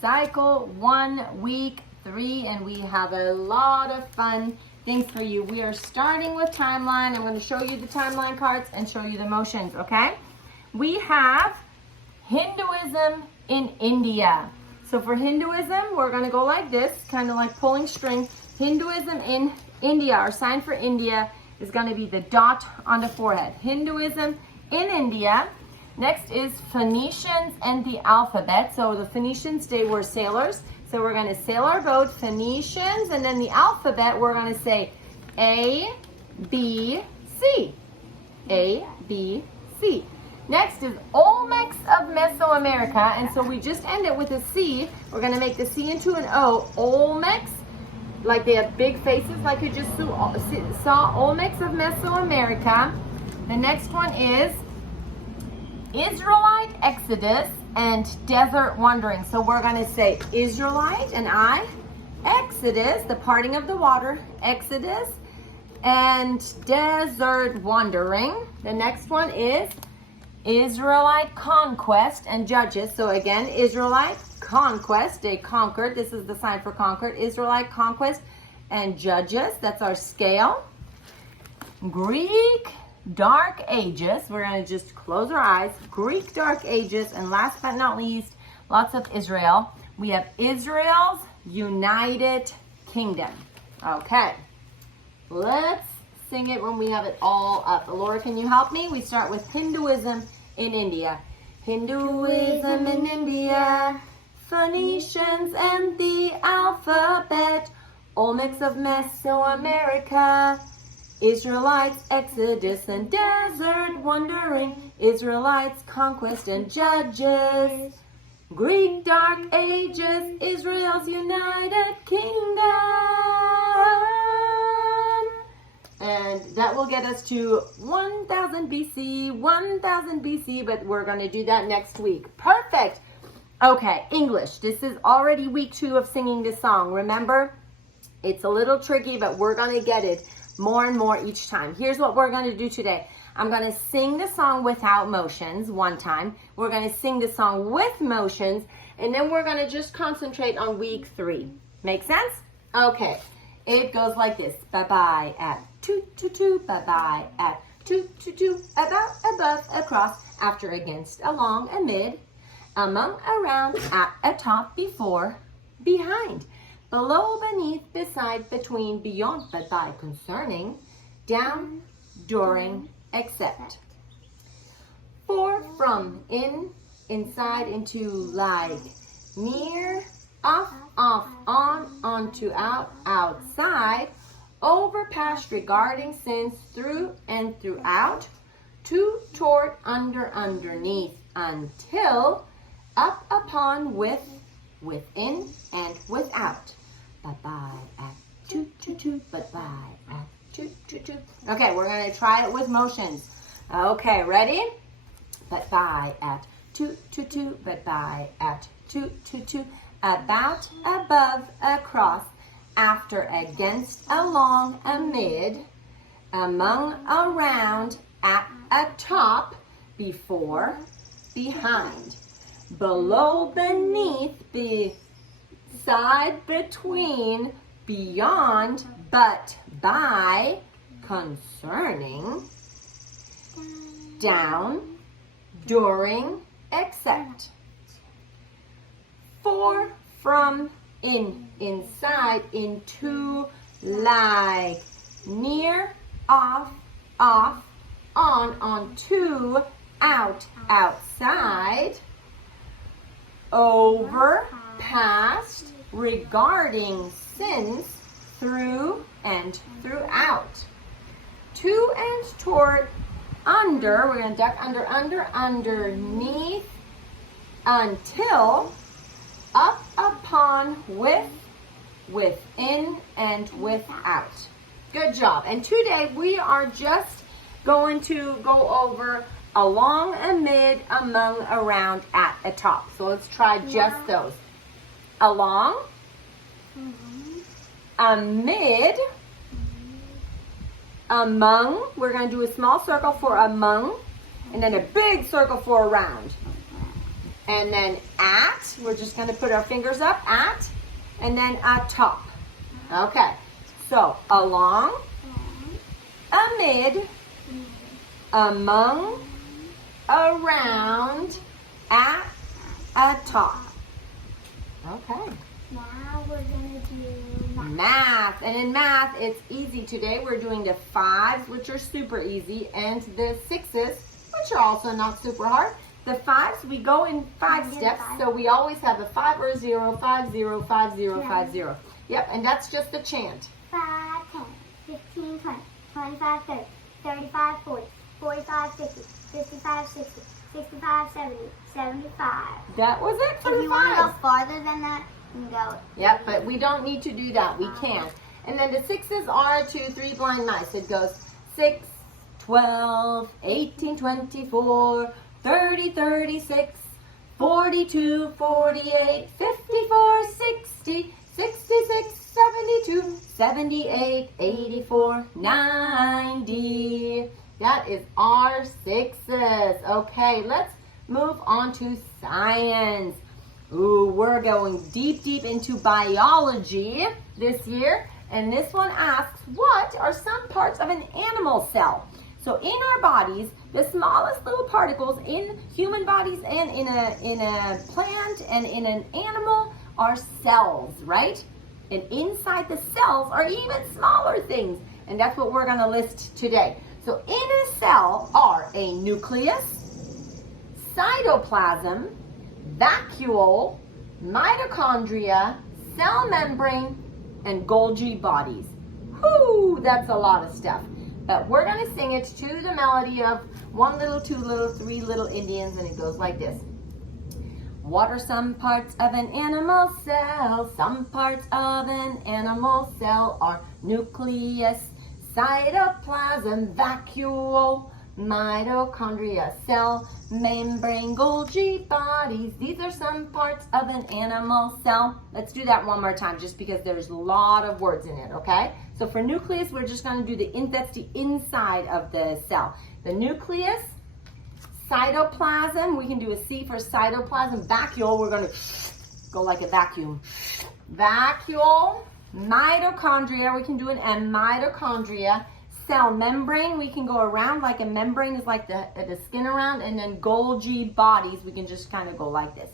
cycle 1, week 3, and we have a lot of fun things for you. We are starting with timeline. I'm going to show you the timeline cards and show you the motions, okay? We have Hinduism in India. So for Hinduism, we're going to go like this, kind of like pulling string. Hinduism in India, our sign for India is going to be the dot on the forehead. Hinduism in India. Next is Phoenicians and the alphabet. So the Phoenicians, they were sailors. So we're going to sail our boat, Phoenicians, and then the alphabet, we're going to say A, B, C. A, B, C. Next is Olmecs of Mesoamerica. And so we just end it with a C. We're going to make the C into an O. Olmecs, like they have big faces, like you just saw Olmecs of Mesoamerica. The next one is Israelite Exodus and Desert Wandering. So we're going to say Israelite and I, Exodus, the parting of the water, Exodus, and Desert Wandering. The next one is Israelite Conquest and Judges. So again, Israelite Conquest, they conquered. This is the sign for conquered. Israelite Conquest and Judges. That's our scale. Greek Dark Ages. We're going to just close our eyes. Greek Dark Ages. And last but not least, lots of Israel. We have Israel's United Kingdom. Okay. Let's sing it when we have it all up. Laura, can you help me? We start with Hinduism in India. Hinduism in India. Phoenicians and the alphabet. Olmecs of Mesoamerica. Israelites, Exodus and Desert Wandering. Israelites, Conquest and Judges. Greek Dark Ages. Israel's United Kingdom. And that will get us to 1000 BC, 1000 BC, but we're going to do that next week. Perfect. Okay, English. This is already week 2 of singing this song. Remember, it's a little tricky, but we're going to get it more and more each time. Here's what we're going to do today. I'm going to sing the song without motions one time. We're going to sing the song with motions, and then we're going to just concentrate on week 3. Make sense? Okay. It goes like this. Bye-bye at 2, 2, 2. Bye-bye at 2, 2, 2. About, above, across, after, against, along, amid, among, around, at, atop, before, behind. Below, beneath, beside, between, beyond, but by, concerning, down, during, except. For, from, in, inside, into, like, near, off, on, onto, out, outside, over, past, regarding, since, through, and throughout, to, toward, under, underneath, until, up, upon, with, within, and without. Bye-bye at 2, 2, 2. Bye-bye at 2, 2, 2. Okay, we're going to try it with motions. Okay, ready? Bye-bye at 2, 2, 2. Bye-bye at 2, 2, 2. About, above, across, after, against, along, amid, among, around, at, atop, before, behind, below, beneath, beside, between, beyond, but, by, concerning, down, during, except. For, from, in, inside, into, like, near, off, on, onto, out, outside, over, past, regarding, since, through, and throughout. To and toward, under, we're going to duck under, underneath, until, up, upon, with, within, and without. Good job. And today we are just going to go over along, amid, among, around, at, atop. So let's try just those. Along, amid, among. We're going to do a small circle for among, and then a big circle for around. And then at, we're just going to put our fingers up, at, and then atop. Okay, so along, amid, among, around, at, atop. Okay. Now we're going to do Math. And in math, it's easy today. We're doing the 5s, which are super easy, and the 6s, which are also not super hard. The 5s, we go in 5 steps, so we always have a 5 or a 0, 5, 0, 5, 0, 5, 0. Yep, and that's just the chant. 5, 10, 15, 20, 25, 30, 35, 40, 45, 50, 55, 60, 65, 70, 75. That was it for If the you want to go 5s. farther than that, you can go. Yep, but we don't need to do that. We can't. And then the 6s are 2, 3 blind mice. It goes 6, 12, 18, 24, 30, 36, 42, 48, 54, 60, 66, 72, 78, 84, 90. That is our 6s. Okay, let's move on to science. Ooh, we're going deep into biology this year. And this one asks, what are some parts of an animal cell? So in our bodies, the smallest little particles in human bodies and in a plant and in an animal are cells, right? And inside the cells are even smaller things. And that's what we're going to list today. So in a cell are a nucleus, cytoplasm, vacuole, mitochondria, cell membrane, and Golgi bodies. Whoo, that's a lot of stuff. But we're going to sing it to the melody of 1 little, 2 little, 3 little Indians, and it goes like this. What are some parts of an animal cell? Some parts of an animal cell are nucleus, cytoplasm, vacuole, mitochondria, cell, membrane, Golgi bodies. These are some parts of an animal cell. Let's do that one more time just because there's a lot of words in it, okay? So for nucleus, we're just going to do that's the inside of the cell. The nucleus, cytoplasm, we can do a C for cytoplasm. Vacuole, we're going to go like a vacuum. Vacuole, mitochondria, we can do an M, mitochondria. Cell membrane, we can go around like a membrane is like the skin around, and then Golgi bodies, we can just kind of go like this.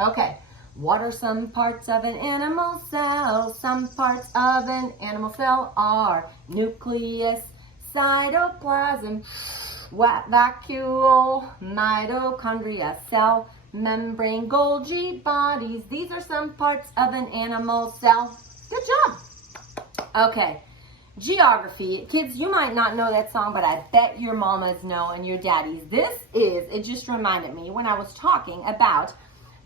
Okay, what are some parts of an animal cell? Some parts of an animal cell are nucleus, cytoplasm, vacuole, mitochondria, cell, membrane, Golgi bodies. These are some parts of an animal cell. Good job. Okay. Geography. Kids, you might not know that song, but I bet your mamas know and your daddies. It just reminded me when I was talking about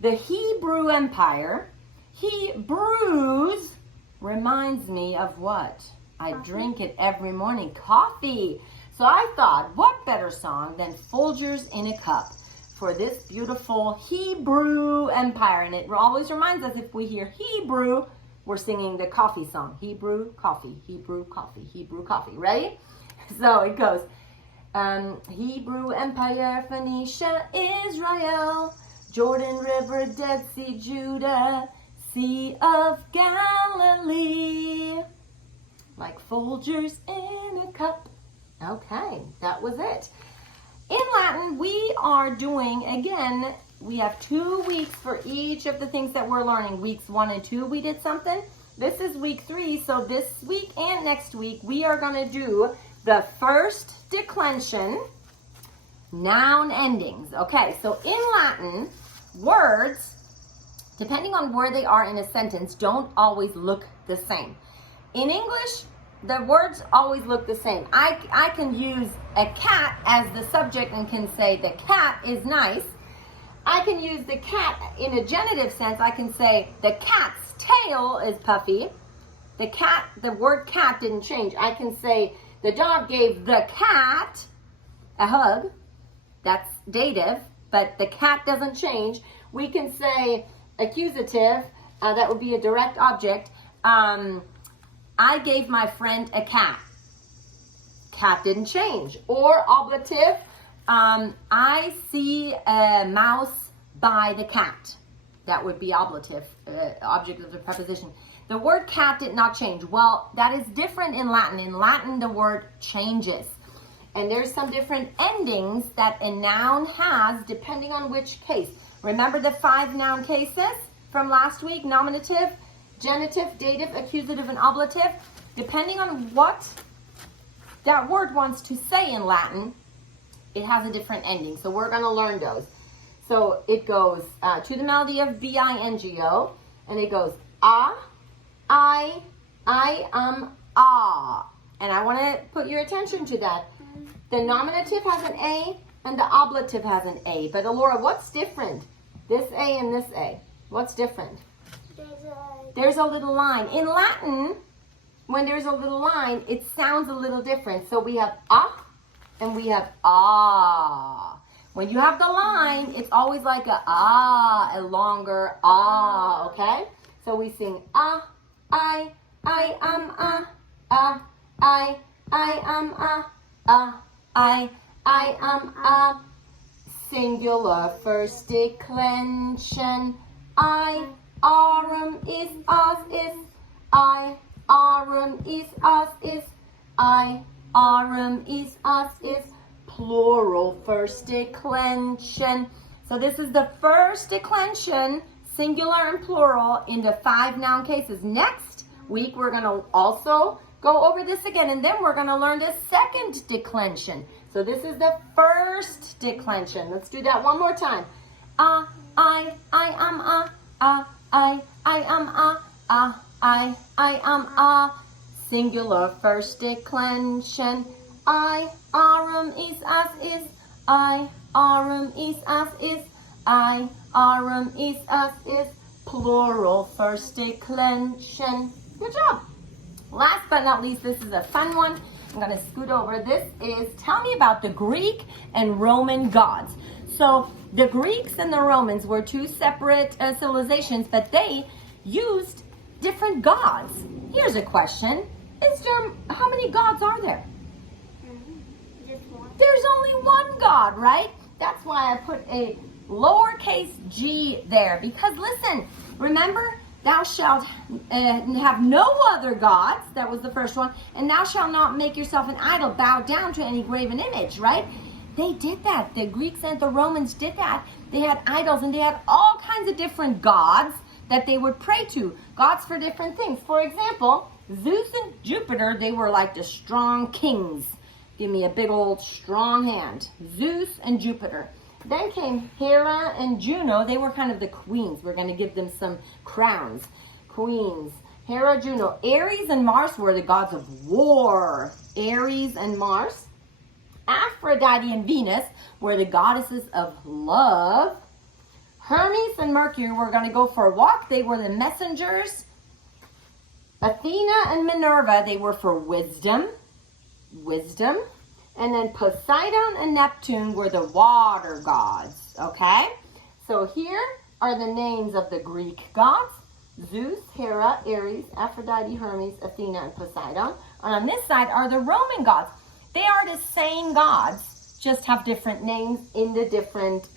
the Hebrew Empire. Hebrews reminds me of what? I drink it every morning. Coffee. So I thought, what better song than Folgers in a Cup for this beautiful Hebrew Empire? And it always reminds us, if we hear Hebrew, we're singing the coffee song. Hebrew, coffee, Hebrew, coffee, Hebrew, coffee. Ready? So it goes, Hebrew Empire, Phoenicia, Israel, Jordan River, Dead Sea, Judah, Sea of Galilee, like Folgers in a cup. Okay, that was it. In Latin, we are doing, again, we have 2 weeks for each of the things that we're learning. Weeks 1 and 2, we did something. This is week 3, so this week and next week, we are going to do the first declension, noun endings. Okay, so in Latin, words, depending on where they are in a sentence, don't always look the same. In English, the words always look the same. I can use a cat as the subject and can say the cat is nice. I can use the cat in a genitive sense. I can say the cat's tail is puffy. The word cat didn't change. I can say the dog gave the cat a hug. That's dative, but the cat doesn't change. We can say accusative. That would be a direct object. I gave my friend a cat. Cat didn't change. Or oblative. I see a mouse by the cat. That would be ablative, object of the preposition. The word cat did not change. Well, that is different in Latin. In Latin, the word changes. And there's some different endings that a noun has depending on which case. Remember the 5 noun cases from last week? Nominative, genitive, dative, accusative, and ablative. Depending on what that word wants to say in Latin, it has a different ending. So we're going to learn those. So it goes to the melody of B-I-N-G-O, and it goes ah, I, ah. And I want to put your attention to that. The nominative has an A, and the ablative has an A. But Alora, what's different? This A and this A. What's different? There's a little line. In Latin, when there's a little line, it sounds a little different. So we have ah, and we have ah. When you have the line, it's always like a longer ah, okay? So we sing ah, I am I am singular first declension. I, arum is us is. I, arum is us is. I, arum is us is. Plural first declension. So this is the first declension, singular and plural, in the 5 noun cases. Next week, we're going to also go over this again, and then we're going to learn the second declension. So this is the first declension. Let's do that one more time. I am I am singular first declension. I, arum is as is. I, arum is as is. I, arum is as is. Plural first declension. Good job. Last but not least, this is a fun one. I'm going to scoot over. This is, tell me about the Greek and Roman gods. So the Greeks and the Romans were 2 separate civilizations, but they used different gods. Here's a question. How many gods are there? There's only one God, right? That's why I put a lowercase g there. Because listen, remember, thou shalt have no other gods. That was the first one. And thou shalt not make yourself an idol, bow down to any graven image, right? They did that. The Greeks and the Romans did that. They had idols, and they had all kinds of different gods that they would pray to. Gods for different things. For example, Zeus and Jupiter, they were like the strong kings. Give me a big old strong hand. Zeus and Jupiter. Then came Hera and Juno. They were kind of the queens. We're going to give them some crowns. Queens. Hera, Juno. Ares and Mars were the gods of war. Ares and Mars. Aphrodite and Venus were the goddesses of love. Hermes and Mercury were going to go for a walk. They were the messengers. Athena and Minerva, they were for wisdom. And then Poseidon and Neptune were the water gods, okay? So here are the names of the Greek gods. Zeus, Hera, Ares, Aphrodite, Hermes, Athena, and Poseidon. And on this side are the Roman gods. They are the same gods, just have different names in the different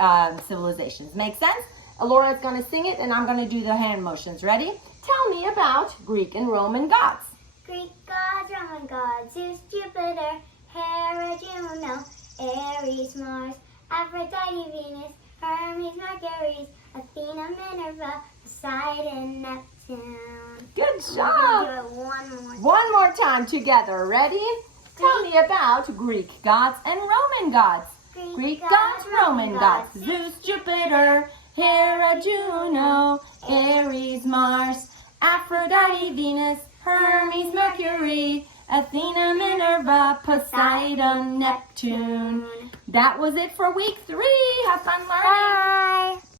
civilizations. Make sense? Alora is going to sing it, and I'm going to do the hand motions. Ready? Tell me about Greek and Roman gods. Greek gods, Roman gods, Zeus, Jupiter, Hera, Juno, Ares, Mars, Aphrodite, Venus, Hermes, Mercury, Athena, Minerva, Poseidon, Neptune. Good We're job. gonna do it one more time. One more time together. Ready? Tell me about Greek gods and Roman gods. Greek gods, Roman gods, Zeus, Jupiter, Hera, Juno, Ares, Mars, Aphrodite, Venus, Hermes, Mercury, Athena, Minerva, Poseidon, Neptune. That was it for week 3. Have fun learning. Bye.